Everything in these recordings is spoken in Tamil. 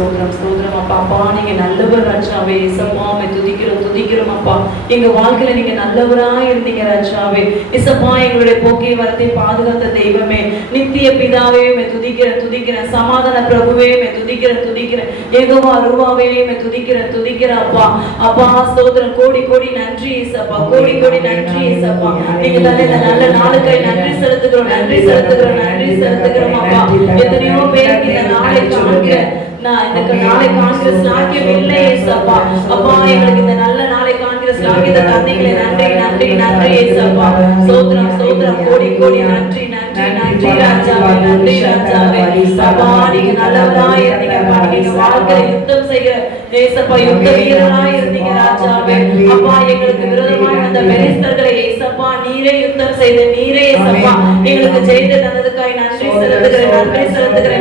ஸ்தோத்திரம் ஸ்தோத்திரம் அப்பா. அப்பா நீங்க நல்லவர் ராஜாவே. இசப்பா மை துதிக்கிறோம் துதிக்கிறோம் அப்பா. எங்க வாழ்க்கையில நீங்க நல்லவரா இருந்தீங்க ராஜாவே. இசப்பா எங்களுடைய போக்கை வரத்தை பாதுகாத்த தெய்வமே. நித்திய பிதாவே மே துதிக்கிற துதிக்கிற சமாதான பிரபுவே மே துதிக்கிற துதிக்கிற எகவா ரூபாவே மே துதிக்கிற துதிக்கிற அப்பா. அப்பா ஸ்தோத்திரம். கோடி கோடி நன்றி இசப்பா. கோடி கோடி நன்றி இசப்பா. நீங்க தந்த இந்த நல்ல நாளுக்காய் நன்றி செலுத்துகிறோம் நன்றி செலுத்துகிறோம் நன்றி செலுத்துகிறோம் அப்பா. எத்தனையோ பேருக்கு இந்த நாளை காண்கிற நான் இந்த நாளை காங்கிரஸ் ஸ்லாக்கியம் இல்லை ஏசப்பா. அப்பா எங்களுக்கு இந்த நல்ல நாளை காண்கிற ஸ்லாக்கியத்தை தந்தைகளை நன்றி நன்றி நன்றி ஏசப்பா. சோத்ரம் சோத்ரம் கோடி கோடி நன்றி நன்றி நன்றி ராஜாவே நன்றி ராஜாவே. அப்பா நீங்க நல்லவரா இருந்தீங்கப்பா நீங்க வாழ்க்கையில யுத்தம் செய்கிற ஏசப்பா யுத்த வீரரா இருந்தீங்க ராஜாவே. அப்பா எங்களுக்கு விரோதமான அந்த பெரிஸ்தர்களை ஏசப்பா நீரே யுத்தம் செய்த நீரே ஏசப்பா. எங்களுக்கு ஜெயித்து தந்ததுக்காய் நன்றி செலுத்துகிறேன்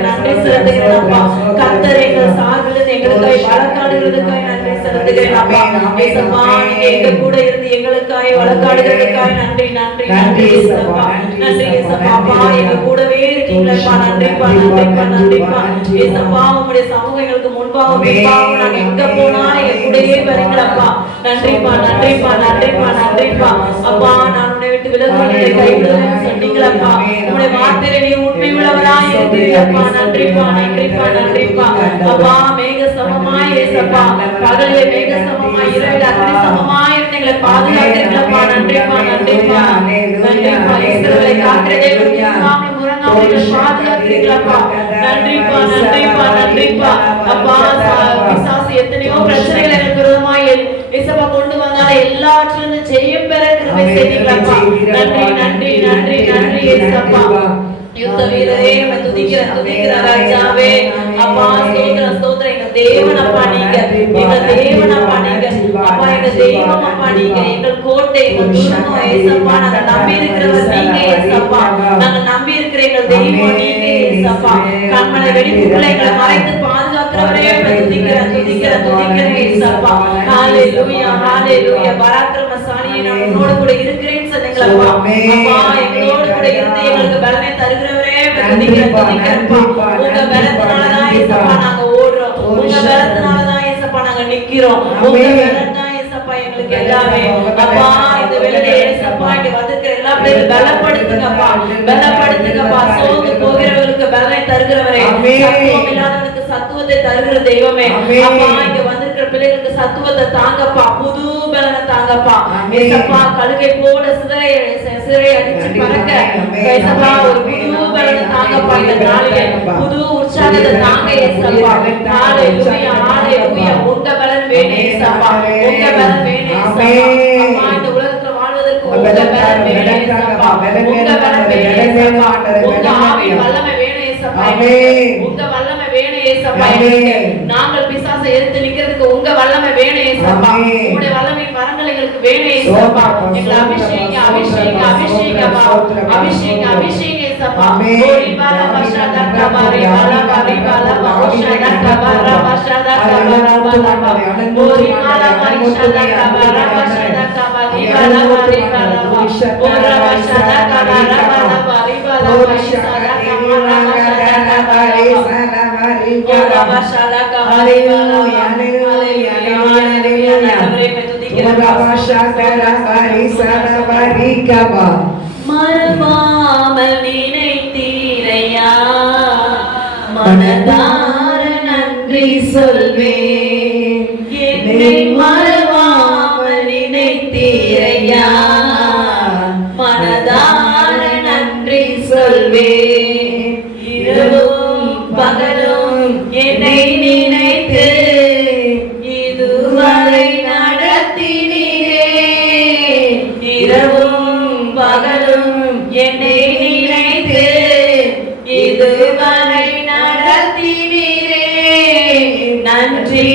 நன்றி செலுத்துகிறேன் அப்பா கர்த்தர் எங்கள் சார்பிலிருந்து எங்களுக்காய் வழக்காடுகிறதுக்காய் நன்றி செலுத்துகிறேன் அப்பா ஏசப்பா நீங்க எங்க கூட இருந்து எங்களுக்காய் வழக்காடுகிறதுக்காய் நன்றி நன்றி நன்றி ஏசப்பா நன்றி ஏசப்பா அப்பா எங்க கூடவே இருக்கீங்களப்பா நன்றிப்பா நன்றிப்பா நன்றிப்பா ஏசப்பா உங்களுடைய சமூகம் எங்களுக்கு முன்பாக பின்பாக நாங்க எங்க போனாலும் எங்க கூடவே வரீங்களப்பா நன்றிப்பா நன்றிப்பா நன்றிப்பா நன்றிப்பா. அப்பா நான் விட்டு விலகுவதை சொன்னீங்களப்பா? உங்களுடைய வார்த்தையில நீ உண்மை உள்ளவராய் இருக்கிறீரப்பா நன்றிப்பா நன்றிப்பா நன்றிப்பா. அப்பா மேக சமமாய் ஏசப்பா. பகலிலே மேக சமமாய் இரவில் அக்னி சமமாய் இருந்து எங்களை பாதுகாக்கிறீங்களப்பா நன்றிப்பா செய்தீங்களப்பா நன்றி நன்றி நன்றி நன்றி யுத்த வீரரே துதிக்கிற துதிக்கிற ராஜாவே. அப்பா எங்க தேவன் அப்பா நீங்க. எங்க தேவன் அப்பா நீங்க. அப்பா எங்க தெய்வம் அப்பா நீங்க கோட்டை ஏசப்பா. நாங்க நம்பி இருக்கிறவர் நீங்க ஏசப்பா. நாங்க நம்பி இருக்கிற தெய்வம் நீங்க ஏசப்பா. கண்மலை வெடிப்புக்குள்ள எங்களை மறைத்து பாதுகாக்கிறவரே துதிக்கிற துதிக்கிற துதிக்கிற ஏசப்பா ஹalleluya ஹalleluya. பராக்கிரமசாலியே நான் உன்னோடு கூட இருக்கிறேன்னு சொன்னீங்களப்பா. அப்பா எங்களோடு கூட இருந்து எங்களுக்கு பலனை தருகிறவரே உம்மை துதிக்கிற துதிக்கிறப்பா உங்க பலத்தினாலதான் ஏசப்பா நாங்க ஓடுறோம். உங்க பலத்தினாலதான் ஏசப்பா நாங்க நிக்கிறோம். உங்க பலன் தான் ஏசப்பா எங்களுக்கு எல்லாமே. அப்பா இந்த வேளையில ஏசப்பா இங்க வந்திருக்கிற எல்லா பிள்ளைகளும் பலப்படுத்துங்கப்பா. பலப்படுத்துங்கப்பா. சோர்ந்து போகிறவர்களுக்கு பலனை தருகிறவரே. சத்துவம் இல்லாதவனுக்கு சத்துவத்தை தருகிற தெய்வமே. அப்பா இங்க வந்திருக்கிற பிள்ளைகளுக்கு சத்துவத்தை தாங்கப்பா. புது பலனை தாங்கப்பா. ஏசப்பா கழுகை போல சிதறை சிதறை அடிச்சு பறக்க. ஏசப்பா ஒரு புது பலனை தாங்கப்பா. இந்த நாளிலே புது உற்சாகத்தை தாங்க ஏசப்பா. ஹalleluya ஹalleluya. உங்க பலன் வேணும் ஏசப்பா. உங்க பலன் வேணும் ஏசப்பா. இந்த உலகத்துல வாழ்வதற்கு உங்க பலன் வேணும் ஏசப்பா. உங்க பலன் வேணும் ஏசப்பா. உங்க ஆவி வல்லமை வேணும் ஏசப்பா. உங்க ஏசப்பா எங்களுக்கு. நாங்கள் பிசாசை எதிர்த்து நிக்கிறதுக்கு உங்க வல்லமை வேணும் ஏசப்பா உங்களுடைய வல்லமை வரங்கள் எங்களுக்கு வேணும் ஏசப்பா எங்களை அபிஷேக அபிஷேக அபிஷேகப்பா அபிஷேக அபிஷேக ஏசப்பா ஓரி பாலா பஷாதா கபாரி பாலா பாரி பாலா பஷாதா கபாரா பஷாதா கபாரா பாலா ஓரி பாலா பஷாதா கபாரா பஷாதா கபாரி பாலா பாரி பாலா ஓரா பஷாதா கபாரா பாலா பாரி மறவாமல் நினைத்தீரையா மனதார நன்றி சொல்வேன். நன்றி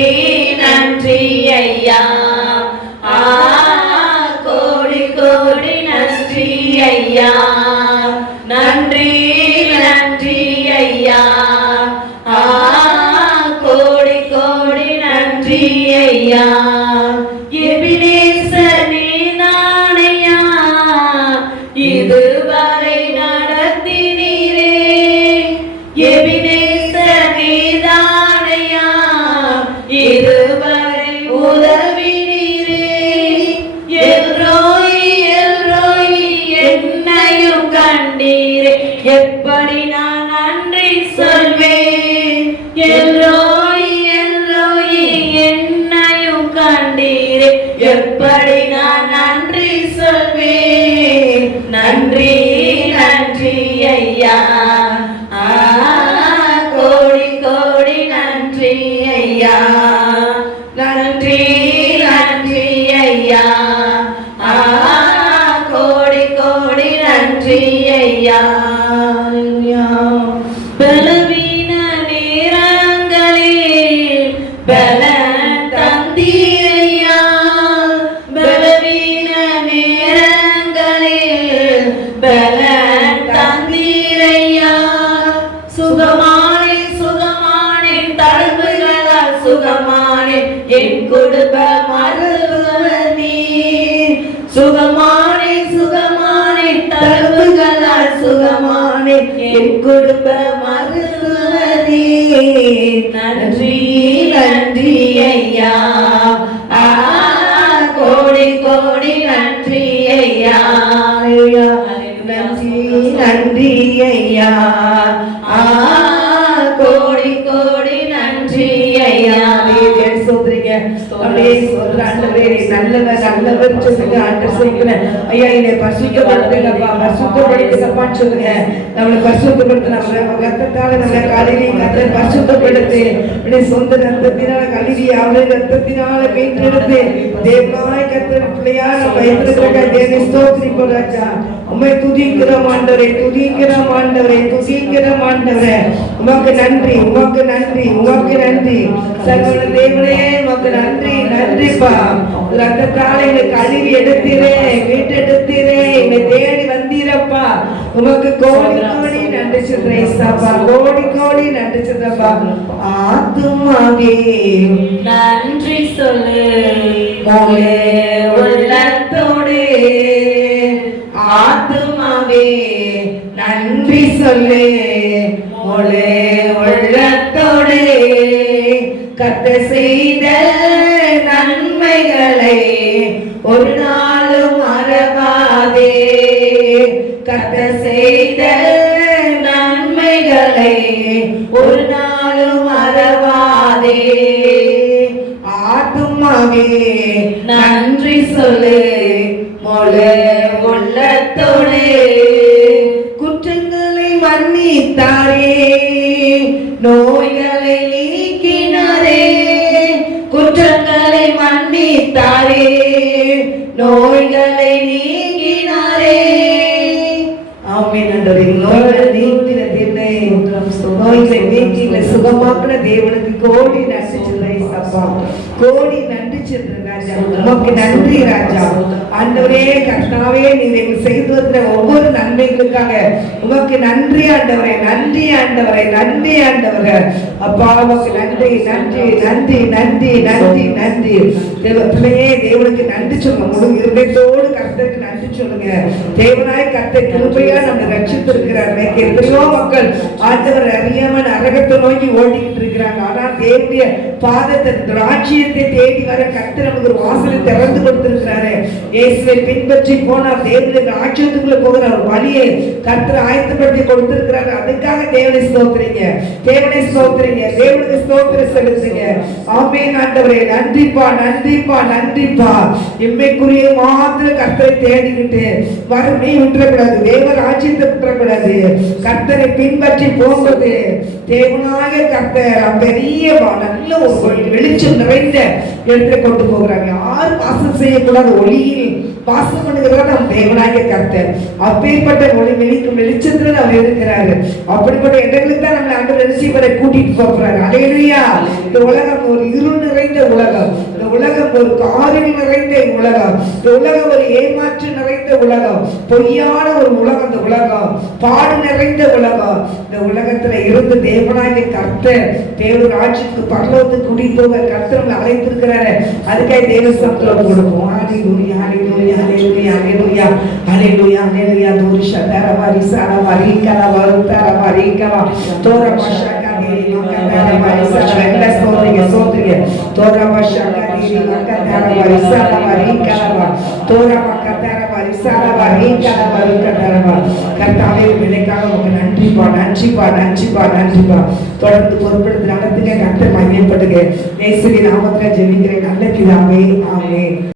ஐயா தழும்புகளால் என் கொடுப்ப மருத்துவர் நன்றி நன்றி ஐயா. கோடி கோடி நன்றி ஐயா நன்றி நன்றி ஐயா. ஆ, கோடி அப்படியே சொல்ற ஆண்டவரே நல்லவர் நல்லவர் சொல்லுங்க ஆண்டவர் சொல்லுங்க ஐயா என்னை பரிசுத்தப்படுத்துங்கப்பா பரிசுத்தப்படுத்துங்கப்பான்னு சொல்லுங்க நம்மளை பரிசுத்தப்படுத்த நம்மளை ரத்தத்தால நம்மளை கழுவி கத்த சொந்த ரத்தத்தினால கழுவி அவளை ரத்தத்தினால மீட்டெடுத்து. தேவனாய் கத்தர் பிள்ளையா நம்ம எதிர்க்க தேவை ஸ்தோத்திரிப்போம் ராஜா. உண்மை துதிக்கிறோம் ஆண்டவரே துதிக்கிறோம் ஆண்டவரே துதிக்கிறோம் உமக்கு நன்றி உமக்கு நன்றி உமக்கு நன்றி. சர்வன தேவனே உமக்கு நன்றி நன்றிப்பா. ரத்தத்தால எங்களை கழுவி எடுத்தீரே மீட்டெடுத்தீரே. என்னை தேடி வந்தீரப்பா. உமக்கு கோடி கோடி நன்றி சொல்றேன் சாப்பா கோடி கோடி நன்றி சொல்றப்பா ஆத்துமாவே. நன்றி சொல்லு. உள்ளத்தோடு. ஆத்துமாவே. நன்றி சொல்லு. மொழே உள்ளத்தோடு கத்த செய்த நன்மைகளை ஒரு நாளும் மறவாதே. கத்த செய்த நன்மைகளை ஒரு நாளும் மறவாதே. ஆத்துமாவே நன்றி சொல்லு மொழே நோய்களை நீங்கினாரே ஆமென் ஆண்டவரே நோய்களை நீக்கின தேவனே நோய்களை நீக்கின சுகமாக்கின தேவனுக்கு கோடி நன்றி சொல்றேன் கோடி நன்றி சொல்றேன் ராஜா. உமக்கு நன்றி ராஜா. ஆண்டவரே கர்த்தாவே நீர் செய்து வந்த ஒவ்வொரு இருந்திருக்காங்க உமக்கு நன்றி ஆண்டவரே நன்றி ஆண்டவரே நன்றி ஆண்டவரே. அப்பா உமக்கு நன்றி நன்றி நன்றி நன்றி நன்றி நன்றி. பிள்ளையே தேவனுக்கு நன்றி சொல்லுங்க. முழு இருதயத்தோடு கர்த்தருக்கு நன்றி சொல்லுங்க. தேவனாய் கத்தை கிருபையா நம்ம ரட்சித்திருக்கிறார் இன்னைக்கு எத்தனையோ மக்கள் ஆண்டவர் அறியாம நரகத்தை நோக்கி ஓடிக்கிட்டு இருக்கிறாங்க. ஆனா தேவனுடைய பாதத்தை ராட்சியத்தை தேடி வர கர்த்தர் நமக்கு ஒரு வாசலை திறந்து கொடுத்திருக்கிறாரு. இயேசுவை பின்பற்றி போனார் தேவனுடைய ராட்சியத்துக்குள்ள போகிற ஒரு வழியை கர்த்தர் ஆயத்தப்படுத்தி கொடுத்திருக்கிறாரு. அதுக்காக தேவனை ஸ்தோத்திரிங்க. தேவனை ஸ்தோத்திரிங்க. தேவனுக்கு ஸ்தோத்திரம் செலுத்துங்க. ஆமென். ஆண்டவரே நன்றிப்பா நன்றிப்பா நன்றிப்பா. இம்மைக்குரிய மாத்திர கத்தரை கர்த்தரை விட்டு வறுமை விட்டுறக்கூடாது தேவ ராஜ்யத்தை விட்டுறக்கூடாது கர்த்தரை பின்பற்றி போகும்போது தேவனாக கர்த்தர் பெரிய நல்ல ஒரு வெளிச்சம் நிறைந்த எடுத்து கொண்டு போகிறாங்க யாரும் வாசம் செய்யக்கூடாது ஒளியில் வாசம் பண்ணுகிறவர் நம் தேவனாகிய கர்த்தர். அப்பேற்பட்ட ஒளி வெளிக்கும் வெளிச்சத்துல அவர் இருக்கிறாரு. அப்படிப்பட்ட இடங்களுக்கு தான் நம்மளை ஆண்டு வெளிச்சப்பட கூட்டிட்டு போகிறாரு. அலையிலையா. இந்த உலகம் ஒரு இருள் நிறைந்த உலகம். இந்த உலகம் ஒரு காரில் நிறைந்த உலகம். இந்த உலகம் ஒரு ஏமாற்று நிறைந்த உலகம். பொய்யான ஒரு உலகம் இந்த உலகம். பாடு நிறைந்த உலகம். இந்த உலகத்துல இருந்து தேவனாகிய கர்த்தர் தேவ ஆட்சிக்கு பரலோகத்துக்கு கூட்டிட்டு போக கர்த்தர் அழைத்திருக்கிறாரு. அதுக்காக தேவ சத்திரம் கொடுப்போம். ஹalleluya ஹalleluya ஹalleluya ஹalleluya. ஹalleluya ஹalleluya. தூரி சதர வாரி சர வாரி கலா. வருத்தார வாரி கலா தோர பஷக தேவி மக்கதர வரி சர எல்லா சோதரிங்க சோதரிங்க தோர பஷக தேவி மக்கதர வரி சர வரி கல தோர மக்கதர வரி சர வரி கல வரி கதர கர்த்தாவே விலைக்காக உமக்கு நன்றிப்பா நன்றிப்பா நன்றிப்பா நன்றிப்பா தொடர்ந்து பொறுப்பெடுத்து நடத்தி இயேசுவின் நாமத்தில் ஜெபிக்கிறேன். நல்ல பிதாவே ஆமென்.